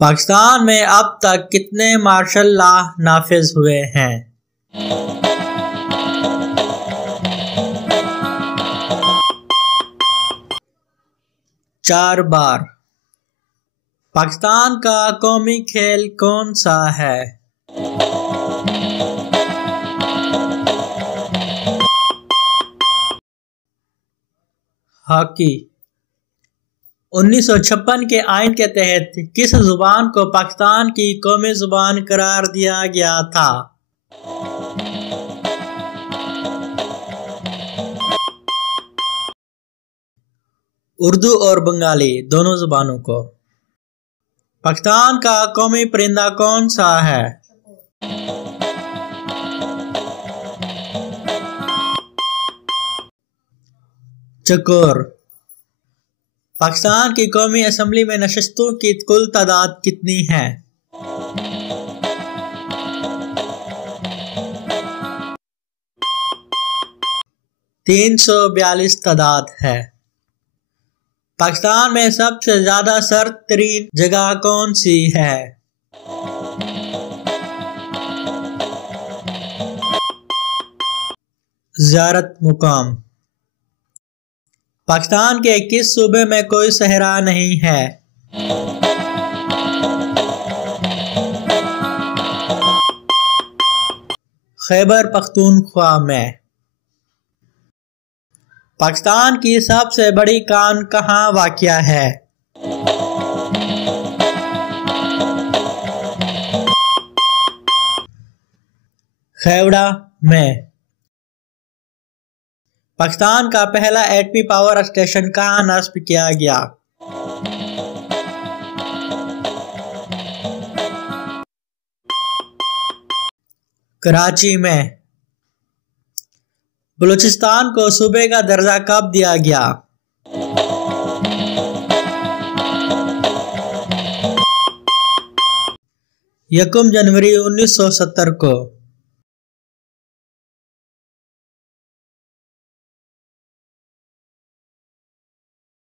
पाकिस्तान में अब तक कितने मार्शल लॉ नाफिज हुए हैं? चार बार। पाकिस्तान का कौमी खेल कौन सा है? हॉकी। 1956 के आइन के तहत किस जुबान को पाकिस्तान की कौमी जुबान करार दिया गया था? उर्दू और बंगाली दोनों जुबानों को। पाकिस्तान का कौमी परिंदा कौन सा है? चकोर। पाकिस्तान की कौमी असम्बली में नशस्तों की कुल तादाद कितनी है? 342 तादाद है। पाकिस्तान में सबसे ज्यादा सर्द तरीन जगह कौन सी है? ज़ियारत मुकाम। पाकिस्तान के किस सूबे में कोई सहरा नहीं है? खैबर पख्तूनख्वा में। पाकिस्तान की सबसे बड़ी कान कहाँ वाक़िया है? खेवड़ा में। पाकिस्तान का पहला एटमी पावर स्टेशन कहाँ नस्ब किया गया? कराची में। बलूचिस्तान को सूबे का दर्जा कब दिया गया? 1 जनवरी 1970 को।